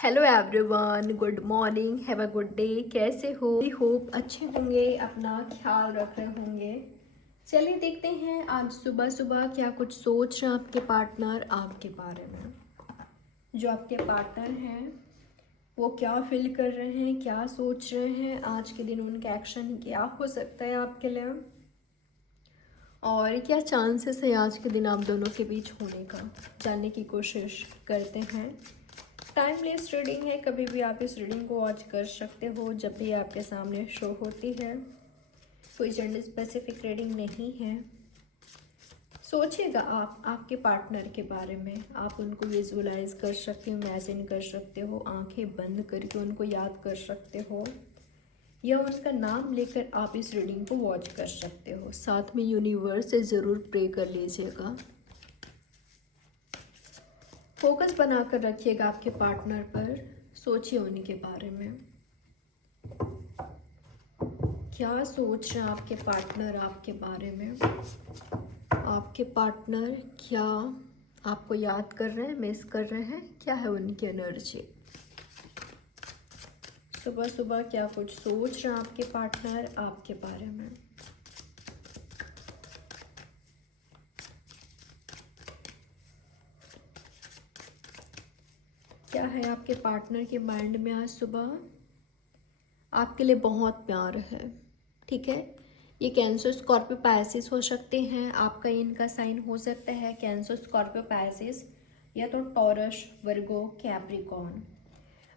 Hello everyone, good morning, have a good day. कैसे हो? I hope अच्छे होंगे, अपना ख्याल रख रहे होंगे। चलिए देखते हैं आज सुबह सुबह क्या कुछ सोच रहे हैं आपके पार्टनर आपके बारे में। जो आपके पार्टनर हैं वो क्या फील कर रहे हैं, क्या सोच रहे हैं, आज के दिन उनका एक्शन क्या हो सकता है आपके लिए, और क्या चांसेस है आज के दिन आप दोनों के बीच होने का, जानने की कोशिश करते हैं। टाइमलेस रीडिंग है, कभी भी आप इस रीडिंग को वॉच कर सकते हो जब भी आपके सामने शो होती है। कोई जेंडर स्पेसिफिक रीडिंग नहीं है। सोचिएगा आप आपके पार्टनर के बारे में, आप उनको विजुअलाइज कर सकते हो, इमेजिन कर सकते हो, आंखें बंद करके उनको याद कर सकते हो, या उसका नाम लेकर आप इस रीडिंग को वॉच कर सकते हो। साथ में यूनिवर्स से ज़रूर प्रे कर लीजिएगा। फोकस बनाकर रखिएगा आपके पार्टनर पर, सोचिए उनके बारे में। क्या सोच रहे हैं आपके पार्टनर आपके बारे में? आपके पार्टनर क्या आपको याद कर रहे हैं, मिस कर रहे हैं? क्या है उनकी एनर्जी? सुबह सुबह क्या कुछ सोच रहे हैं आपके पार्टनर आपके बारे में? क्या है आपके पार्टनर के माइंड में आज सुबह? आपके लिए बहुत प्यार है, ठीक है। ये कैंसर, स्कॉर्पियो, पाइसेस हो सकते हैं। आपका इनका साइन हो सकता है कैंसर, स्कॉर्पियो, पाइसेस, या तो टॉरस, वर्गो, कैप्रिकॉर्न।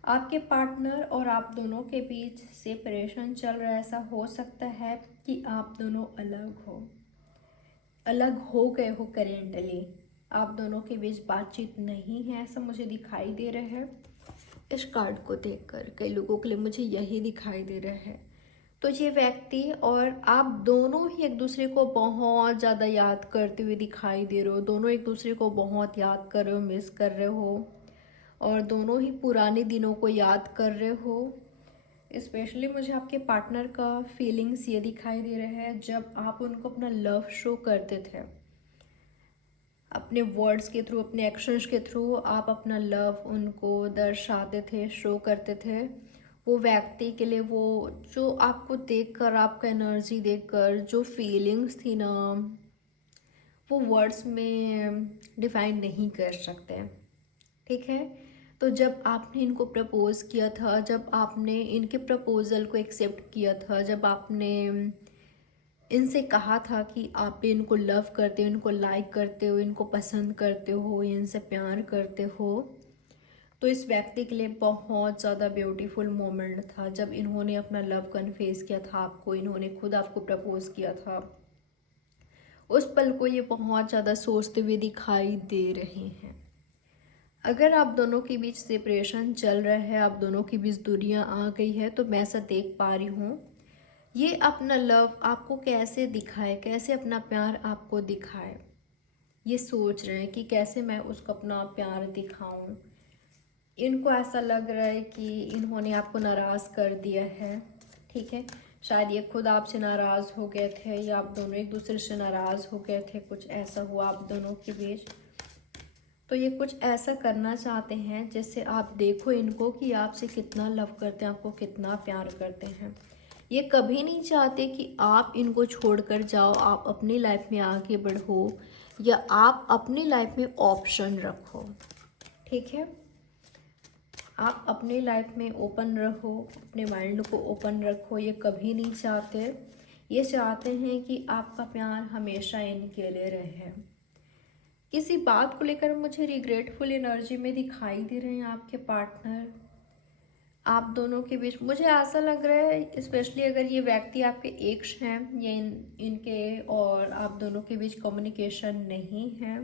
आपके पार्टनर और आप दोनों के बीच सेपरेशन चल रहा है। ऐसा हो सकता है कि आप दोनों अलग हो गए हो करेंटली। आप दोनों के बीच बातचीत नहीं है, ऐसा मुझे दिखाई दे रहा है इस कार्ड को देखकर। कई लोगों के लिए मुझे यही दिखाई दे रहा है। तो ये व्यक्ति और आप दोनों ही एक दूसरे को बहुत ज़्यादा याद करते हुए दिखाई दे रहे हो। दोनों एक दूसरे को बहुत याद कर रहे हो, मिस कर रहे हो, और दोनों ही पुराने दिनों को याद कर रहे हो। स्पेशली मुझे आपके पार्टनर का फीलिंग्स ये दिखाई दे रहा है जब आप उनको अपना लव शो करते थे, अपने वर्ड्स के थ्रू, अपने एक्शंस के थ्रू आप अपना लव उनको दर्शाते थे, शो करते थे। वो व्यक्ति के लिए वो जो आपको देखकर, आपका एनर्जी देखकर जो फीलिंग्स थी ना, वो वर्ड्स में डिफाइन नहीं कर सकते, ठीक है। तो जब आपने इनको प्रपोज़ किया था, जब आपने इनके प्रपोज़ल को एक्सेप्ट किया था, जब आपने इनसे कहा था कि आप भी इनको लव करते हो, इनको लाइक करते हो, इनको पसंद करते हो, इनसे प्यार करते हो, तो इस व्यक्ति के लिए बहुत ज़्यादा ब्यूटीफुल मोमेंट था जब इन्होंने अपना लव कन्फेस किया था आपको, इन्होंने खुद आपको प्रपोज किया था। उस पल को ये बहुत ज़्यादा सोचते हुए दिखाई दे रहे हैं। अगर आप दोनों के बीच सेपरेशन चल रहा है, आप दोनों के बीच दूरियां आ गई है, तो मैं ऐसा देख पा रही हूँ ये अपना लव आपको कैसे दिखाए, कैसे अपना प्यार आपको दिखाए, ये सोच रहे हैं कि कैसे मैं उसको अपना प्यार दिखाऊं। इनको ऐसा लग रहा है कि इन्होंने आपको नाराज़ कर दिया है, ठीक है। शायद ये खुद आपसे नाराज़ हो गए थे, या आप दोनों एक दूसरे से नाराज़ हो गए थे, कुछ ऐसा हुआ आप दोनों के बीच। तो ये कुछ ऐसा करना चाहते हैं जिससे आप देखो इनको कि आपसे कितना लव करते हैं, आपको कितना प्यार करते हैं। ये कभी नहीं चाहते कि आप इनको छोड़कर जाओ, आप अपनी लाइफ में आगे बढ़ो, या आप अपनी लाइफ में ऑप्शन रखो, ठीक है। आप अपनी लाइफ में ओपन रहो, अपने माइंड को ओपन रखो। ये कभी नहीं चाहते, ये चाहते हैं कि आपका प्यार हमेशा इनके लिए रहे। किसी बात को लेकर मुझे रिग्रेटफुल एनर्जी में दिखाई दे रहे हैं आपके पार्टनर। आप दोनों के बीच मुझे ऐसा लग रहा है, स्पेशली अगर ये व्यक्ति आपके एक्स हैं, ये इनके और आप दोनों के बीच कम्युनिकेशन नहीं है।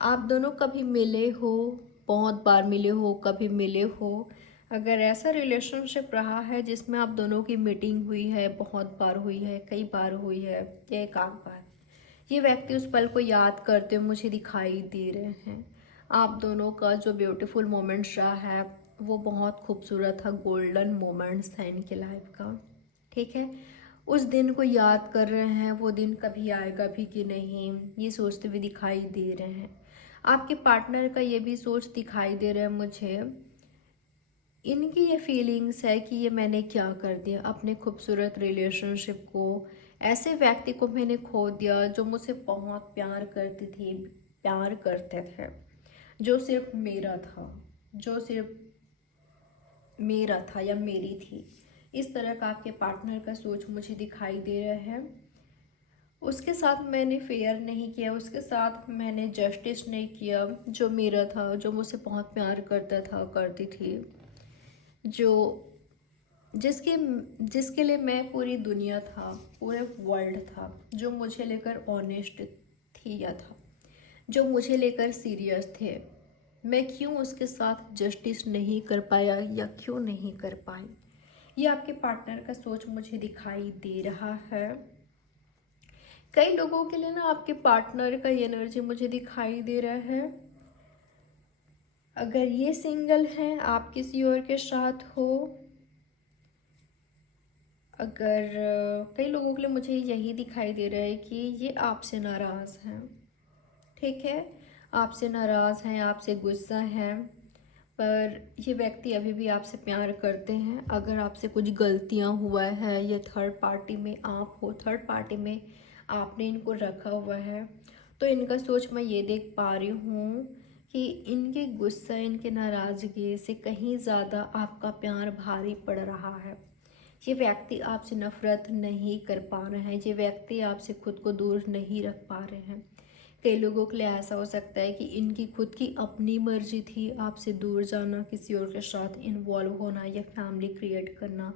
आप दोनों कभी मिले हो, बहुत बार मिले हो, कभी मिले हो। अगर ऐसा रिलेशनशिप रहा है जिसमें आप दोनों की मीटिंग हुई है, बहुत बार हुई है, कई बार हुई है, या एक आध बार, ये व्यक्ति उस पल को याद करते हुए मुझे दिखाई दे रहे हैं। आप दोनों का जो ब्यूटीफुल मोमेंट्स रहा है वो बहुत खूबसूरत था, गोल्डन मोमेंट्स था इनकी लाइफ का, ठीक है। उस दिन को याद कर रहे हैं, वो दिन कभी आएगा भी कि नहीं, ये सोचते हुए दिखाई दे रहे हैं। आपके पार्टनर का ये भी सोच दिखाई दे रहा है मुझे इनकी ये फीलिंग्स है कि ये मैंने क्या कर दिया, अपने खूबसूरत रिलेशनशिप को, ऐसे व्यक्ति को मैंने खो दिया जो मुझसे बहुत प्यार करती थी, प्यार करते थे, जो सिर्फ मेरा था, जो सिर्फ मेरा था या मेरी थी। इस तरह का आपके पार्टनर का सोच मुझे दिखाई दे रहा है। उसके साथ मैंने फेयर नहीं किया, उसके साथ मैंने जस्टिस नहीं किया, जो मेरा था, जो मुझसे बहुत प्यार करता था, करती थी, जो जिसके जिसके लिए मैं पूरी दुनिया था, पूरे वर्ल्ड था, जो मुझे लेकर ऑनेस्ट थी या था, जो मुझे लेकर सीरियस थे। मैं क्यों उसके साथ जस्टिस नहीं कर पाया या क्यों नहीं कर पाई, ये आपके पार्टनर का सोच मुझे दिखाई दे रहा है। कई लोगों के लिए ना आपके पार्टनर का ये एनर्जी मुझे दिखाई दे रहा है। अगर ये सिंगल हैं, आप किसी और के साथ हो, अगर कई लोगों के लिए मुझे यही दिखाई दे रहा है कि ये आपसे नाराज़ हैं। ठीक है, आपसे नाराज़ हैं, आपसे गुस्सा हैं, पर ये व्यक्ति अभी भी आपसे प्यार करते हैं। अगर आपसे कुछ गलतियां हुआ है, ये थर्ड पार्टी में आप हो, थर्ड पार्टी में आपने इनको रखा हुआ है, तो इनका सोच मैं ये देख पा रही हूँ कि इनके गुस्सा, इनके नाराज़गी से कहीं ज़्यादा आपका प्यार भारी पड़ रहा है। ये व्यक्ति आपसे नफरत नहीं कर पा रहे हैं, ये व्यक्ति आपसे खुद को दूर नहीं रख पा रहे हैं। कई लोगों के लिए ऐसा हो सकता है कि इनकी खुद की अपनी मर्जी थी आपसे दूर जाना, किसी और के साथ इन्वॉल्व होना या फैमिली क्रिएट करना,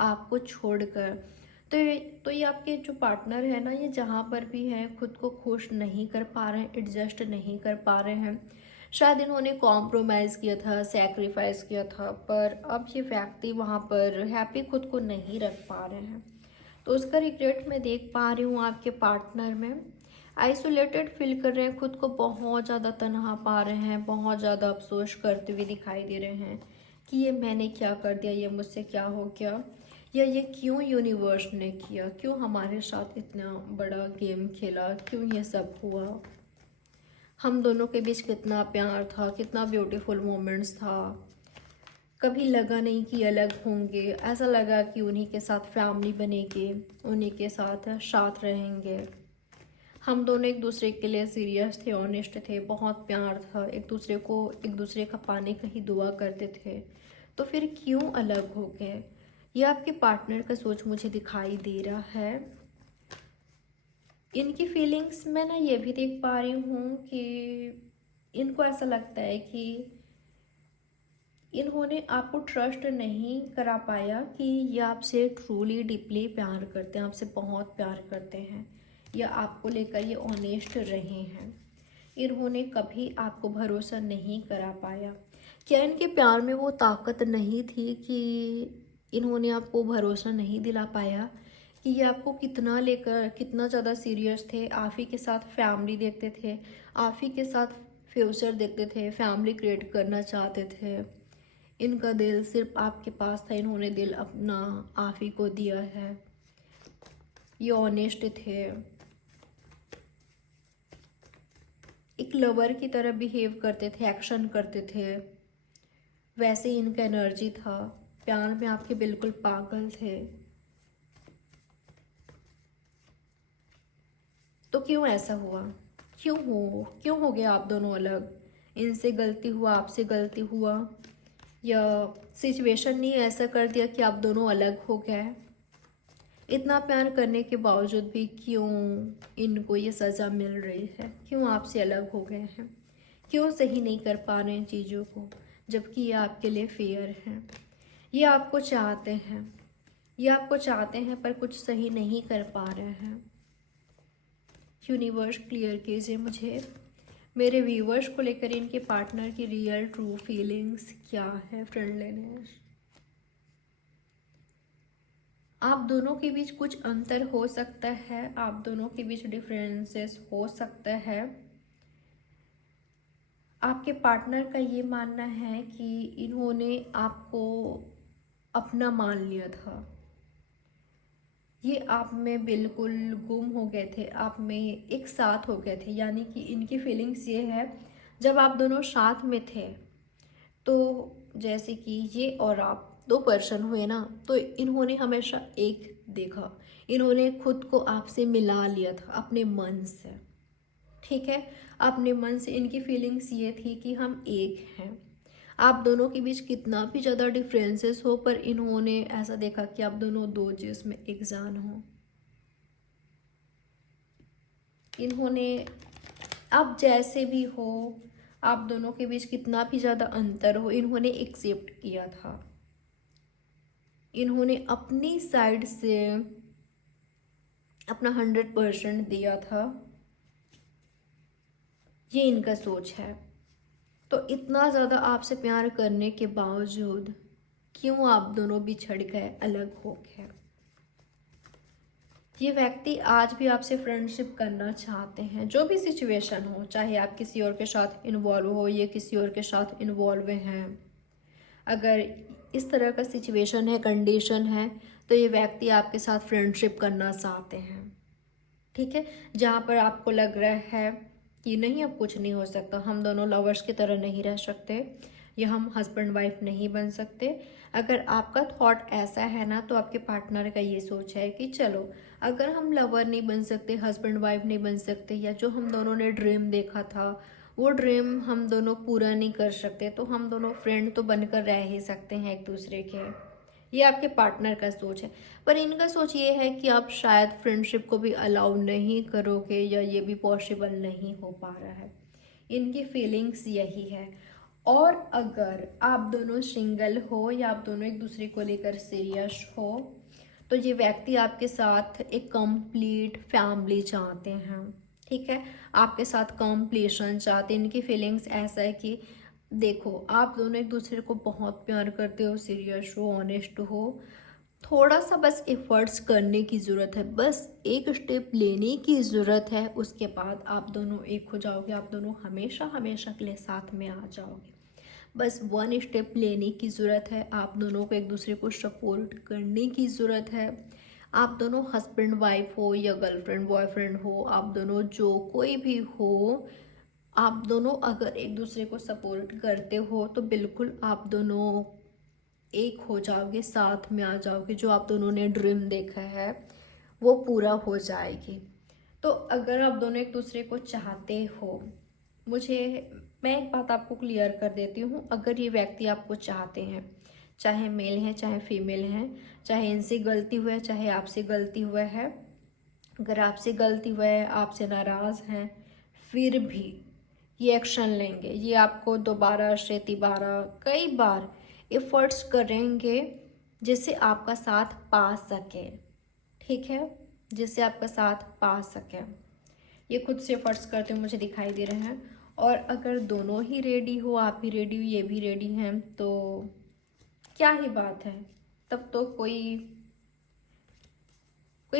आपको छोड़कर। तो ये आपके जो पार्टनर है ना, ये जहाँ पर भी हैं खुद को खुश नहीं कर पा रहे हैं, एडजस्ट नहीं कर पा रहे हैं। शायद इन्होंने कॉम्प्रोमाइज़ किया था, सैक्रिफाइस किया था, पर अब ये व्यक्ति वहाँ पर हैप्पी खुद को नहीं रख पा रहे हैं। तो उसका रिग्रेट मैं देख पा रही हूँ आपके पार्टनर में। आइसोलेटेड फील कर रहे हैं, खुद को बहुत ज़्यादा तनहा पा रहे हैं, बहुत ज़्यादा अफसोस करते हुए दिखाई दे रहे हैं कि ये मैंने क्या कर दिया, ये मुझसे क्या हो गया, या ये क्यों यूनिवर्स ने किया, क्यों हमारे साथ इतना बड़ा गेम खेला, क्यों ये सब हुआ। हम दोनों के बीच कितना प्यार था, कितना ब्यूटीफुल मोमेंट्स था, कभी लगा नहीं कि अलग होंगे, ऐसा लगा कि उन्हीं के साथ फैमिली बनेगी, उन्हीं के साथ साथ रहेंगे। हम दोनों एक दूसरे के लिए सीरियस थे, ऑनेस्ट थे, बहुत प्यार था, एक दूसरे का पाने का ही दुआ करते थे। तो फिर क्यों अलग हो गए, ये आपके पार्टनर का सोच मुझे दिखाई दे रहा है। इनकी फीलिंग्स मैं ना ये भी देख पा रही हूँ कि इनको ऐसा लगता है कि इन्होंने आपको ट्रस्ट नहीं करा पाया कि ये आपसे ट्रूली डीपली प्यार करते हैं, आपसे बहुत प्यार करते हैं, या आपको लेकर ये ऑनेस्ट रहे हैं। इन्होंने कभी आपको भरोसा नहीं करा पाया। क्या इनके प्यार में वो ताकत नहीं थी कि इन्होंने आपको भरोसा नहीं दिला पाया कि ये आपको कितना लेकर कितना ज़्यादा सीरियस थे, आप ही के साथ फैमिली देखते थे, आप ही के साथ फ्यूचर देखते थे, फैमिली क्रिएट करना चाहते थे। इनका दिल सिर्फ आपके पास था, इन्होंने दिल अपना आप ही को दिया है। ये ऑनेस्ट थे, एक लवर की तरह बिहेव करते थे, एक्शन करते थे, वैसे ही इनका एनर्जी था। प्यार में आपके बिल्कुल पागल थे। तो क्यों ऐसा हुआ, क्यों हो गया आप दोनों अलग। इनसे गलती हुआ, आपसे गलती हुआ, या सिचुएशन ने ऐसा कर दिया कि आप दोनों अलग हो गए। इतना प्यार करने के बावजूद भी क्यों इनको ये सज़ा मिल रही है, क्यों आपसे अलग हो गए हैं, क्यों सही नहीं कर पा रहे हैं चीज़ों को, जबकि ये आपके लिए फेयर हैं। ये आपको चाहते हैं, ये आपको चाहते हैं, पर कुछ सही नहीं कर पा रहे हैं। यूनिवर्स क्लियर कीजिए मुझे, मेरे व्यूवर्स को लेकर इनके पार्टनर की रियल ट्रू फीलिंग्स क्या है। फ्रेंडलीनेस, आप दोनों के बीच कुछ अंतर हो सकता है, आप दोनों के बीच डिफरेंसेस हो सकता है। आपके पार्टनर का ये मानना है कि इन्होंने आपको अपना मान लिया था, ये आप में बिल्कुल गुम हो गए थे, आप में एक साथ हो गए थे। यानी कि इनकी फीलिंग्स ये है, जब आप दोनों साथ में थे तो जैसे कि ये और आप दो पर्सन हुए ना, तो इन्होंने हमेशा एक देखा, इन्होंने खुद को आपसे मिला लिया था अपने मन से, ठीक है। अपने मन से इनकी फीलिंग्स ये थी कि हम एक हैं। आप दोनों के बीच कितना भी ज़्यादा डिफरेंसेस हो, पर इन्होंने ऐसा देखा कि आप दोनों दो चीज़ में एक जान हो। इन्होंने, आप जैसे भी हो, आप दोनों के बीच कितना भी ज़्यादा अंतर हो, इन्होंने एक्सेप्ट किया था। इन्होंने अपनी साइड से अपना 100% दिया था। ये इनका सोच है। तो इतना ज़्यादा आपसे प्यार करने के बावजूद क्यों आप दोनों बिछड़ गए, अलग हो गए? ये व्यक्ति आज भी आपसे फ्रेंडशिप करना चाहते हैं, जो भी सिचुएशन हो, चाहे आप किसी और के साथ इन्वॉल्व हो, ये किसी और के साथ इन्वॉल्व हैं। अगर इस तरह का सिचुएशन है, कंडीशन है, तो ये व्यक्ति आपके साथ फ्रेंडशिप करना चाहते हैं, ठीक है। जहाँ पर आपको लग रहा है कि नहीं, अब कुछ नहीं हो सकता, हम दोनों लवर्स की तरह नहीं रह सकते, या हम हस्बैंड वाइफ नहीं बन सकते। अगर आपका थॉट ऐसा है ना, तो आपके पार्टनर का ये सोच है कि चलो, अगर हम लवर नहीं बन सकते, हस्बैंड वाइफ नहीं बन सकते, या जो हम दोनों ने ड्रीम देखा था वो ड्रीम हम दोनों पूरा नहीं कर सकते, तो हम दोनों फ्रेंड तो बनकर रह ही सकते हैं एक दूसरे के। ये आपके पार्टनर का सोच है। पर इनका सोच ये है कि आप शायद फ्रेंडशिप को भी अलाउ नहीं करोगे, या ये भी पॉसिबल नहीं हो पा रहा है। इनकी फीलिंग्स यही है। और अगर आप दोनों सिंगल हो, या आप दोनों एक दूसरे को लेकर सीरियस हो, तो ये व्यक्ति आपके साथ एक कंप्लीट फैमिली चाहते हैं, ठीक है। आपके साथ कंप्लीशन चाहते हैं। इनकी फीलिंग्स ऐसा है कि देखो, आप दोनों एक दूसरे को बहुत प्यार करते हो, सीरियस हो, ऑनेस्ट हो, थोड़ा सा बस एफर्ट्स करने की ज़रूरत है, बस एक स्टेप लेने की ज़रूरत है, उसके बाद आप दोनों एक हो जाओगे, आप दोनों हमेशा हमेशा के लिए साथ में आ जाओगे। बस वन स्टेप लेने की ज़रूरत है, आप दोनों को एक दूसरे को सपोर्ट करने की ज़रूरत है। आप दोनों हस्बैंड वाइफ हो, या गर्लफ्रेंड बॉयफ्रेंड हो, आप दोनों जो कोई भी हो, आप दोनों अगर एक दूसरे को सपोर्ट करते हो, तो बिल्कुल आप दोनों एक हो जाओगे, साथ में आ जाओगे, जो आप दोनों ने ड्रीम देखा है वो पूरा हो जाएगी। तो अगर आप दोनों एक दूसरे को चाहते हो, मैं एक बात आपको क्लियर कर देती हूँ, अगर ये व्यक्ति आपको चाहते हैं, चाहे मेल हैं चाहे फीमेल हैं, चाहे इनसे गलती हुआ है चाहे आपसे गलती हुआ है, अगर आपसे गलती हुआ है, आपसे नाराज़ हैं, फिर भी ये एक्शन लेंगे। ये आपको दोबारा से तिबारा कई बार एफर्ट्स करेंगे, जिससे आपका साथ पा सके, ठीक है, जिससे आपका साथ पा सके। ये खुद से एफर्ट्स करते हुए मुझे दिखाई दे रहे हैं। और अगर दोनों ही रेडी हो, आप भी रेडी हो, ये भी रेडी हैं, तो क्या ही बात है। तब तो कोई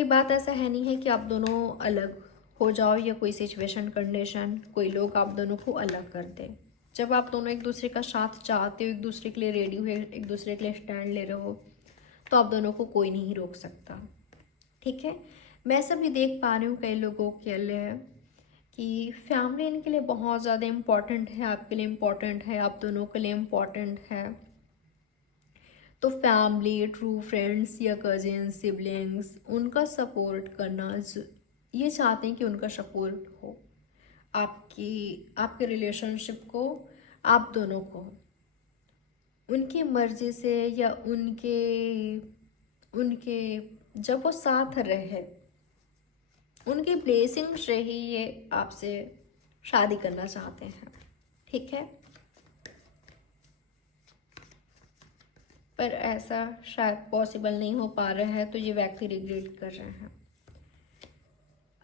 बात ऐसा है नहीं है कि आप दोनों अलग हो जाओ, या कोई सिचुएशन कंडीशन कोई लोग आप दोनों को अलग कर दे। जब आप दोनों एक दूसरे का साथ चाहते हो, एक दूसरे के लिए रेडी हुए, एक दूसरे के लिए स्टैंड ले रहे हो, तो आप दोनों को कोई नहीं रोक सकता, ठीक है। मैं सभी देख पा रही हूँ कई लोगों के लिए कि फैमिली इनके लिए बहुत ज़्यादा इम्पॉर्टेंट है, आपके लिए इम्पॉर्टेंट है, आप दोनों के लिए इम्पॉर्टेंट है। तो फैमिली, ट्रू फ्रेंड्स या कजिन, सिबलिंग्स, उनका सपोर्ट करना, ये चाहते हैं कि उनका सपोर्ट हो आपके रिलेशनशिप को, आप दोनों को उनकी मर्जी से, या उनके उनके जब वो साथ रहे, उनकी ब्लेसिंग से ही ये आपसे शादी करना चाहते हैं, ठीक है। पर ऐसा शायद पॉसिबल नहीं हो पा रहा है, तो ये व्यक्ति रिग्रेट कर रहे हैं।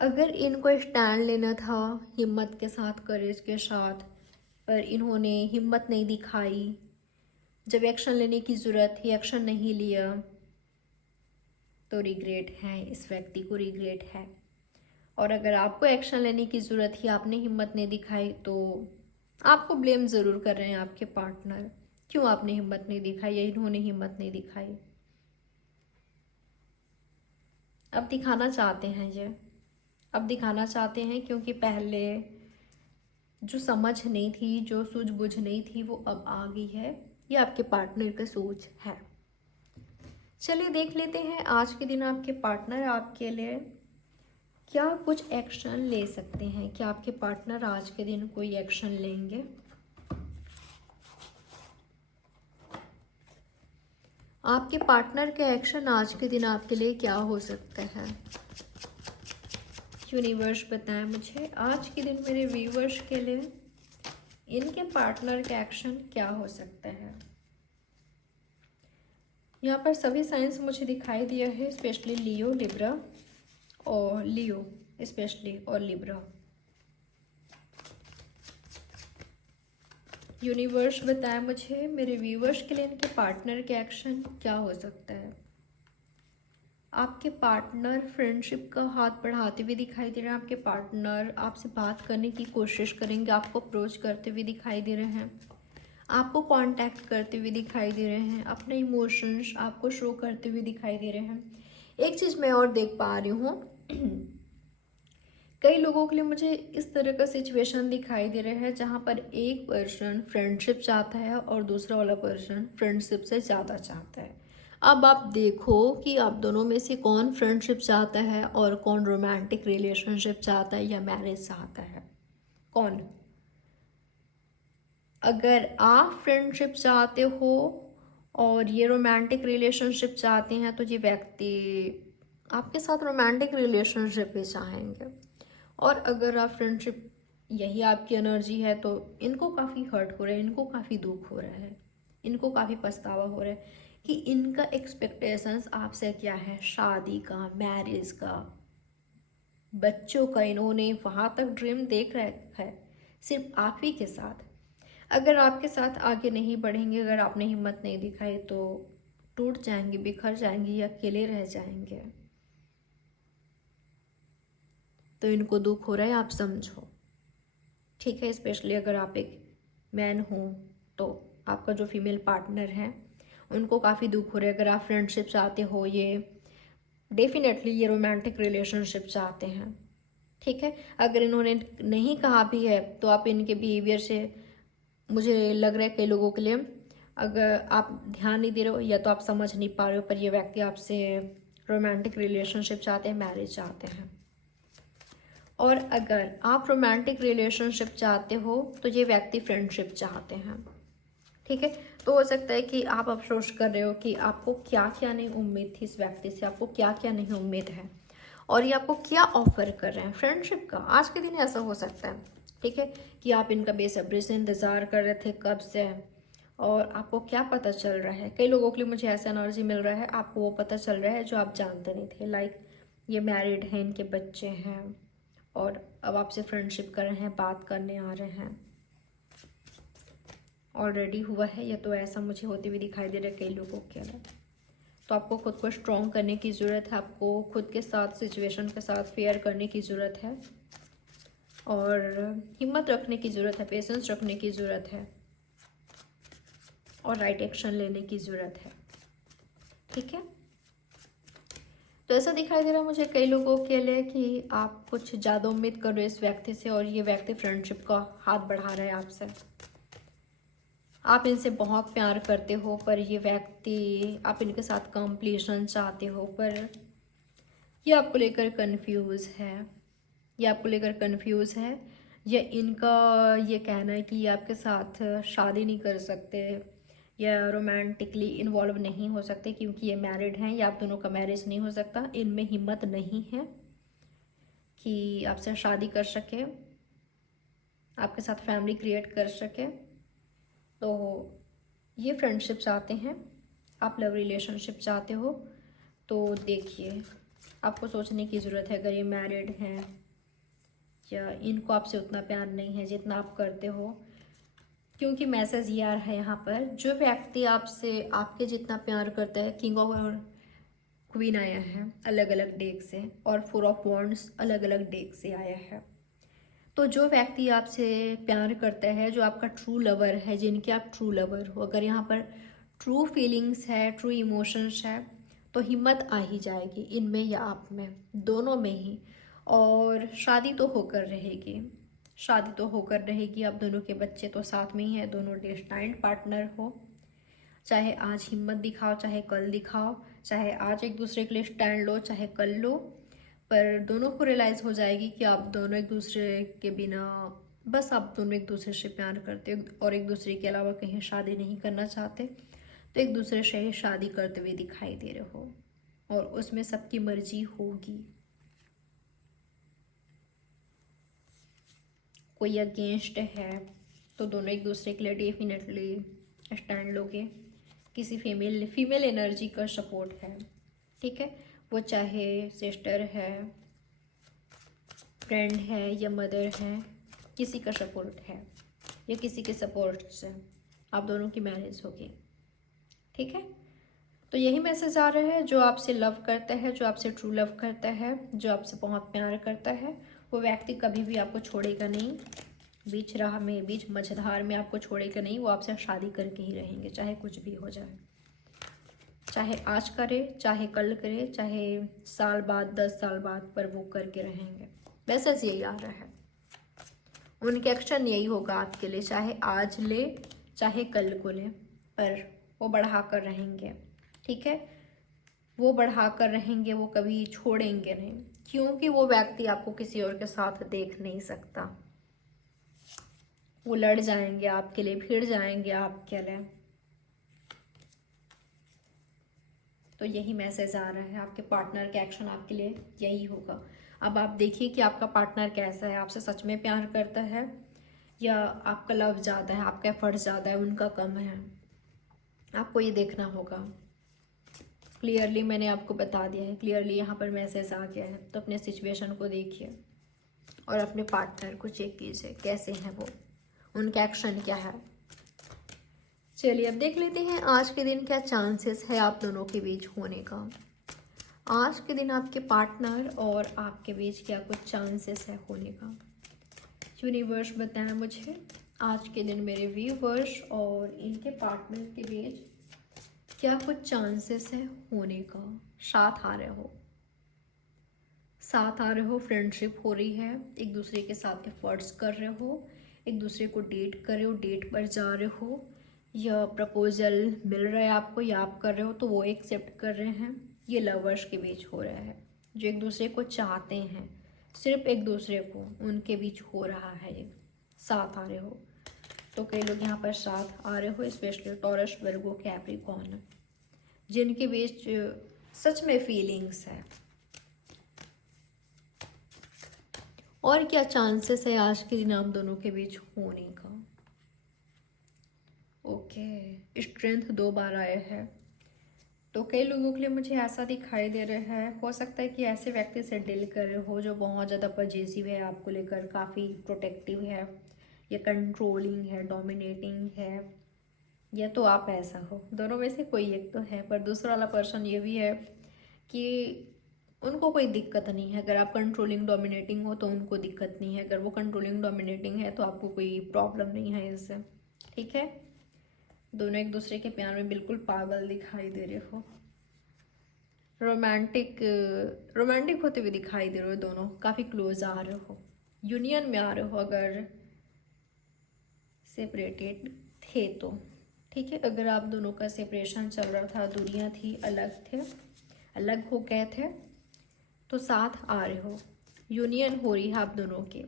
अगर इनको स्टैंड लेना था हिम्मत के साथ, करेज के साथ, पर इन्होंने हिम्मत नहीं दिखाई, जब एक्शन लेने की ज़रूरत थी एक्शन नहीं लिया, तो रिग्रेट है, इस व्यक्ति को रिग्रेट है। और अगर आपको एक्शन लेने की ज़रूरत थी, आपने हिम्मत नहीं दिखाई, तो आपको ब्लेम ज़रूर कर रहे हैं आपके पार्टनर, क्यों आपने हिम्मत नहीं दिखाई, या इन्होंने हिम्मत नहीं दिखाई। अब दिखाना चाहते हैं ये, अब दिखाना चाहते हैं, क्योंकि पहले जो समझ नहीं थी, जो सूझबूझ नहीं थी, वो अब आ गई है। ये आपके पार्टनर का सोच है। चलिए देख लेते हैं आज के दिन आपके पार्टनर आपके लिए क्या कुछ एक्शन ले सकते हैं। क्या आपके पार्टनर आज के दिन कोई एक्शन लेंगे? आपके पार्टनर के एक्शन आज के दिन आपके लिए क्या हो सकता है? यूनिवर्स बताएं मुझे आज के दिन मेरे व्यूवर्स के लिए इनके पार्टनर का एक्शन क्या हो सकता है। यहाँ पर सभी साइंस मुझे दिखाई दिया है, स्पेशली लियो, लिब्रा और लियो स्पेशली और लिब्रा। यूनिवर्स बताएं मुझे मेरे व्यूवर्स के लिए इनके पार्टनर के एक्शन क्या हो सकता है। आपके पार्टनर फ्रेंडशिप का हाथ बढ़ाते हुए दिखाई दे रहे हैं। आपके पार्टनर आपसे बात करने की कोशिश करेंगे, आपको अप्रोच करते हुए दिखाई दे रहे हैं, आपको कांटेक्ट करते हुए दिखाई दे रहे हैं, अपने इमोशंस आपको शो करते हुए दिखाई दे रहे हैं। एक चीज़ मैं और देख पा रही हूँ कई लोगों के लिए मुझे इस तरह का सिचुएशन दिखाई दे रहा है जहाँ पर एक पर्सन फ्रेंडशिप चाहता है और दूसरा वाला पर्सन फ्रेंडशिप से ज़्यादा चाहता है। अब आप देखो कि आप दोनों में से कौन फ्रेंडशिप चाहता है और कौन रोमांटिक रिलेशनशिप चाहता है या मैरिज चाहता है, कौन। अगर आप फ्रेंडशिप चाहते हो और ये रोमांटिक रिलेशनशिप चाहते हैं तो ये व्यक्ति आपके साथ रोमांटिक रिलेशनशिप भी चाहेंगे। और अगर आप फ्रेंडशिप, यही आपकी एनर्जी है, तो इनको काफ़ी हर्ट हो रहा है, इनको काफ़ी दुख हो रहा है, इनको काफ़ी पछतावा हो रहा है कि इनका एक्सपेक्टेशंस आपसे क्या है, शादी का, मैरिज का, बच्चों का। इन्होंने वहाँ तक ड्रीम देख रखा है सिर्फ आप ही के साथ। अगर आपके साथ आगे नहीं बढ़ेंगे, अगर आपने हिम्मत नहीं दिखाई तो टूट जाएंगे, बिखर जाएंगे या अकेले रह जाएंगे। तो इनको दुख हो रहा है, आप समझो, ठीक है। स्पेशली अगर आप एक मैन हो तो आपका जो फीमेल पार्टनर है उनको काफ़ी दुख हो रहा है। अगर आप फ्रेंडशिप चाहते हो, ये डेफिनेटली ये रोमांटिक रिलेशनशिप चाहते हैं, ठीक है। अगर इन्होंने नहीं कहा भी है तो आप इनके बिहेवियर से, मुझे लग रहा है कई लोगों के लिए, अगर आप ध्यान नहीं दे रहे हो या तो आप समझ नहीं पा रहे हो, पर ये व्यक्ति आपसे रोमांटिक रिलेशनशिप चाहते हैं, मैरिज चाहते हैं। और अगर आप रोमांटिक रिलेशनशिप चाहते हो तो ये व्यक्ति फ्रेंडशिप चाहते हैं, ठीक है। तो हो सकता है कि आप अफसोस कर रहे हो कि आपको क्या क्या नहीं उम्मीद थी इस व्यक्ति से, आपको क्या क्या नहीं उम्मीद है और ये आपको क्या ऑफर कर रहे हैं फ्रेंडशिप का। आज के दिन ऐसा हो सकता है, ठीक है, कि आप इनका बेसब्री से इंतज़ार कर रहे थे कब से, और आपको क्या पता चल रहा है। कई लोगों के लिए मुझे ऐसा एनर्जी मिल रहा है, आपको वो पता चल रहा है जो आप जानते नहीं थे। लाइक ये मैरिड हैं, इनके बच्चे हैं और अब आपसे फ्रेंडशिप कर रहे हैं, बात करने आ रहे हैं, ऑलरेडी हुआ है, या तो ऐसा मुझे होते हुए दिखाई दे रहा है कई लोगों के लिए। तो आपको खुद को स्ट्रॉन्ग करने की ज़रूरत है, आपको खुद के साथ, सिचुएशन के साथ फेयर करने की ज़रूरत है और हिम्मत रखने की ज़रूरत है, पेशेंस रखने की ज़रूरत है और राइट एक्शन लेने की ज़रूरत है, ठीक है। तो ऐसा दिखाई दे रहा है मुझे कई लोगों के लिए कि आप कुछ ज़्यादा उम्मीद कर रहे हो इस व्यक्ति से और ये व्यक्ति फ्रेंडशिप का हाथ बढ़ा रहा है आपसे। आप इनसे बहुत प्यार करते हो पर ये व्यक्ति, आप इनके साथ कंप्लीशन चाहते हो पर ये आपको लेकर कंफ्यूज है, ये आपको लेकर कंफ्यूज है, या इनका ये कहना है कि ये आपके साथ शादी नहीं कर सकते या रोमांटिकली इन्वॉल्व नहीं हो सकते क्योंकि ये मैरिड हैं, या आप दोनों का मैरिज नहीं हो सकता, इनमें हिम्मत नहीं है कि आपसे शादी कर सके, आपके साथ फैमिली क्रिएट कर सके। तो ये फ्रेंडशिप चाहते हैं, आप लव रिलेशनशिप चाहते हो। तो देखिए, आपको सोचने की ज़रूरत है, अगर ये मैरिड हैं या इनको आपसे उतना प्यार नहीं है जितना आप करते हो, क्योंकि मैसेज ये आ रहा है यहाँ पर, जो व्यक्ति आपसे आपके जितना प्यार करता है, किंग ऑफ और क्वीन आया है अलग अलग डेक से और 4 ऑफ वॉन्ड्स अलग अलग डेक से आया है। तो जो व्यक्ति आपसे प्यार करता है, जो आपका ट्रू लवर है, जिनके आप ट्रू लवर हो, अगर यहाँ पर ट्रू फीलिंग्स है, ट्रू इमोशंस है, तो हिम्मत आ ही जाएगी इनमें या आप में, दोनों में ही। और शादी तो होकर रहेगी, शादी तो होकर रहेगी, आप दोनों के बच्चे तो साथ में ही हैं, दोनों डेस्टाइन्ड पार्टनर हो, चाहे आज हिम्मत दिखाओ, चाहे कल दिखाओ, चाहे आज एक दूसरे के लिए स्टैंड लो, चाहे कल लो, पर दोनों को रियलाइज़ हो जाएगी कि आप दोनों एक दूसरे के बिना, बस आप दोनों एक दूसरे से प्यार करते हो और एक दूसरे के अलावा कहीं शादी नहीं करना चाहते, तो एक दूसरे से ही शादी करते हुए दिखाई दे रहे हो और उसमें सबकी मर्जी होगी। कोई अगेंस्ट है तो दोनों एक दूसरे के लिए डेफिनेटली स्टैंड लोगे। किसी फीमेल एनर्जी का सपोर्ट है, ठीक है, वो चाहे सिस्टर है, फ्रेंड है या मदर है, किसी का सपोर्ट है या किसी के सपोर्ट से आप दोनों की मैरिज होगी, ठीक है। तो यही मैसेज आ रहा है, जो आपसे लव करता है, जो आपसे ट्रू लव करता है, जो आपसे बहुत प्यार करता है, वो व्यक्ति कभी भी आपको छोड़ेगा नहीं, बीच राह में, बीच मझधार में आपको छोड़ेगा नहीं, वो आपसे शादी करके ही रहेंगे, चाहे कुछ भी हो जाए, चाहे आज करे, चाहे कल करे, चाहे साल बाद, 10 साल बाद, पर वो करके रहेंगे। मैसेज यही आ रहा है, उनके एक्शन यही होगा आपके लिए, चाहे आज ले चाहे कल को ले, पर वो बढ़ा कर रहेंगे, ठीक है, वो बढ़ा कर रहेंगे, वो कभी छोड़ेंगे नहीं, क्योंकि वो व्यक्ति आपको किसी और के साथ देख नहीं सकता। वो लड़ जाएंगे आपके लिए, भिड़ जाएंगे आपके लिए। तो यही मैसेज आ रहा है, आपके पार्टनर का एक्शन आपके लिए यही होगा। अब आप देखिए कि आपका पार्टनर कैसा है, आपसे सच में प्यार करता है या आपका लव ज़्यादा है, आपका एफर्ट ज़्यादा है, उनका कम है, आपको ये देखना होगा। क्लियरली मैंने आपको बता दिया है, क्लियरली यहाँ पर मैसेज आ गया है। तो अपने सिचुएशन को देखिए और अपने पार्टनर को चेक कीजिए, कैसे हैं वो, उनका एक्शन क्या है। चलिए अब देख लेते हैं आज के दिन क्या चांसेस है आप दोनों के बीच होने का। आज के दिन आपके पार्टनर और आपके बीच क्या कुछ चांसेस है होने का, यूनिवर्स बताएं मुझे। आज के दिन मेरे व्यूवर्स और इनके पार्टनर के बीच क्या कुछ चांसेस है होने का। साथ आ रहे हो, साथ आ रहे हो, फ्रेंडशिप हो रही है, एक दूसरे के साथ एफर्ट्स कर रहे हो, एक दूसरे को डेट कर रहे हो, डेट पर जा रहे हो, या प्रपोजल मिल रहा है आपको या आप कर रहे हो तो वो एक्सेप्ट कर रहे हैं। ये लवर्स के बीच हो रहा है, जो एक दूसरे को चाहते हैं, सिर्फ एक दूसरे को, उनके बीच हो रहा है ये। साथ आ रहे हो, तो कई लोग यहाँ पर साथ आ रहे हो, स्पेशली टॉरस, वर्गो, कैप्रिकॉर्न, जिनके बीच सच में फीलिंग्स है। और क्या चांसेस है आज के दिन आप दोनों के बीच होने का। ओके, स्ट्रेंथ 2 बार आया है, तो कई लोगों के लिए मुझे ऐसा दिखाई दे रहा है, हो सकता है कि ऐसे व्यक्ति से डील कर रहे हो जो बहुत ज़्यादा पॉजिटिव है, आपको लेकर काफ़ी प्रोटेक्टिव है या कंट्रोलिंग है, डोमिनेटिंग है, या तो आप ऐसा हो, दोनों में से कोई एक तो है। पर दूसरा वाला पर्सन ये भी है कि उनको कोई दिक्कत नहीं है, अगर आप कंट्रोलिंग डोमिनेटिंग हो तो उनको दिक्कत नहीं है, अगर वो कंट्रोलिंग डोमिनेटिंग है तो आपको कोई प्रॉब्लम नहीं है इससे, ठीक है। दोनों एक दूसरे के प्यार में बिल्कुल पागल दिखाई दे रहे हो, रोमांटिक होते हुए दिखाई दे रहे हो, दोनों काफ़ी क्लोज आ रहे हो, यूनियन में आ रहे हो अगर सेपरेटेड थे तो, ठीक है। अगर आप दोनों का सेपरेशन चल रहा था, दूरियां थी, अलग थे, अलग हो गए थे, तो साथ आ रहे हो, यूनियन हो रही है आप दोनों की,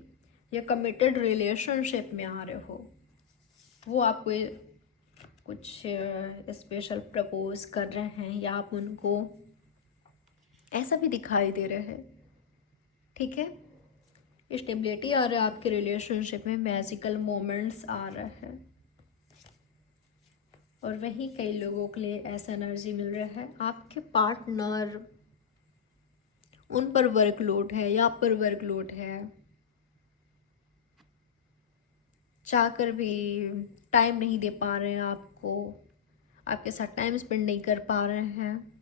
या कमिटेड रिलेशनशिप में आ रहे हो, वो आपको कुछ स्पेशल प्रपोज कर रहे हैं या आप उनको, ऐसा भी दिखाई दे रहा है, ठीक है। स्टेबिलिटी आ रहा है आपके रिलेशनशिप में, मैजिकल मोमेंट्स आ रहा है, और वहीं कई लोगों के लिए ऐसा एनर्जी मिल रहा है आपके पार्टनर, उन पर वर्कलोड है या आप पर वर्कलोड है, चाहकर भी टाइम नहीं दे पा रहे हैं आपको, आपके साथ टाइम स्पेंड नहीं कर पा रहे हैं,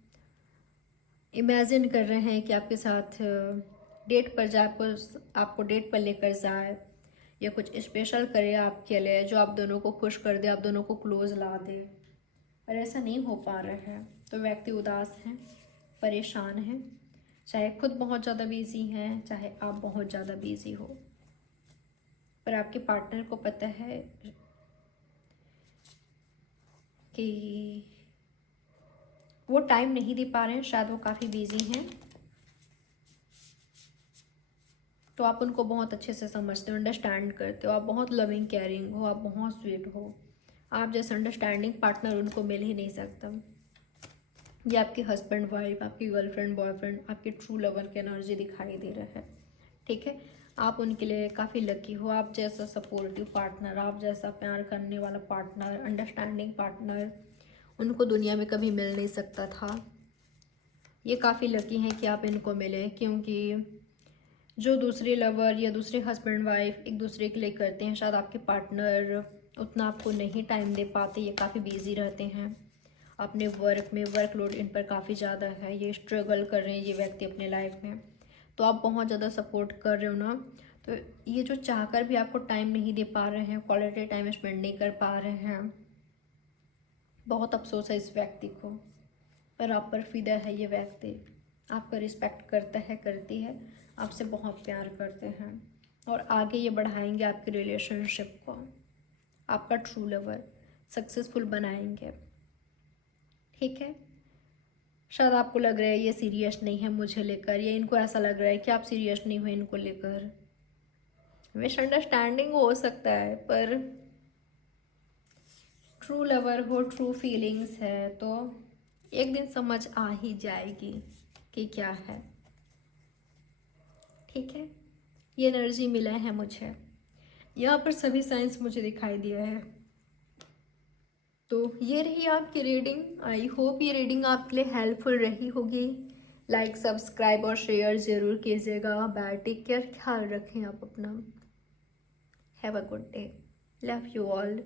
इमेजिन कर रहे हैं कि आपके साथ डेट पर जाए, आपको डेट पर लेकर जाए या कुछ स्पेशल करे आपके लिए, जो आप दोनों को खुश कर दे, आप दोनों को क्लोज ला दे, पर ऐसा नहीं हो पा रहा है। तो व्यक्ति उदास हैं, परेशान हैं, चाहे खुद बहुत ज़्यादा बिजी हैं, चाहे आप बहुत ज़्यादा बिजी हो, पर आपके पार्टनर को पता है कि वो टाइम नहीं दे पा रहे हैं, शायद वो काफ़ी बिजी हैं, तो आप उनको बहुत अच्छे से समझते हो, अंडरस्टैंड करते हो, आप बहुत लविंग केयरिंग हो, आप बहुत स्वीट हो। आप जैसे अंडरस्टैंडिंग पार्टनर उनको मिल ही नहीं सकता। ये आपके हस्बैंड वाइफ, आपकी गर्लफ्रेंड बॉयफ्रेंड, आपके ट्रू लवर की एनर्जी दिखाई दे रहा है। ठीक है, आप उनके लिए काफ़ी लकी हो। आप जैसा सपोर्टिव पार्टनर, आप जैसा प्यार करने वाला पार्टनर, अंडरस्टैंडिंग पार्टनर उनको दुनिया में कभी मिल नहीं सकता था। ये काफ़ी लकी हैं कि आप इनको मिले, क्योंकि जो दूसरे लवर या दूसरे हस्बैंड वाइफ एक दूसरे के लिए करते हैं, शायद आपके पार्टनर उतना आपको नहीं टाइम दे पाते, ये काफ़ी बिजी रहते हैं अपने वर्क में, वर्कलोड इन पर काफ़ी ज़्यादा है, ये स्ट्रगल कर रहे हैं ये व्यक्ति अपने लाइफ में, तो आप बहुत ज़्यादा सपोर्ट कर रहे हो ना। तो ये जो चाहकर भी आपको टाइम नहीं दे पा रहे हैं, क्वालिटी टाइम स्पेंड नहीं कर पा रहे हैं, बहुत अफसोस है इस व्यक्ति को, पर आप पर फिदा है ये व्यक्ति, आपका रिस्पेक्ट करता है, करती है, आपसे बहुत प्यार करते हैं और आगे ये बढ़ाएंगे आपके रिलेशनशिप को, आपका ट्रू लवर सक्सेसफुल बनाएंगे। ठीक है, शायद आपको लग रहा है ये सीरियस नहीं है मुझे लेकर, या इनको ऐसा लग रहा है कि आप सीरियस नहीं हो इनको लेकर। मिसअंडरस्टैंडिंग हो सकता है, पर ट्रू लवर हो, ट्रू फीलिंग्स है, तो एक दिन समझ आ ही जाएगी कि क्या है। ठीक है, ये एनर्जी मिला है मुझे, यहाँ पर सभी साइंस मुझे दिखाई दिया है। तो ये रही आपकी रीडिंग। आई होप ये रीडिंग आपके लिए हेल्पफुल रही होगी। लाइक, सब्सक्राइब और शेयर ज़रूर कीजिएगा। बाय, टेक केयर, ख्याल रखें आप अपना। Have a good day, love you all.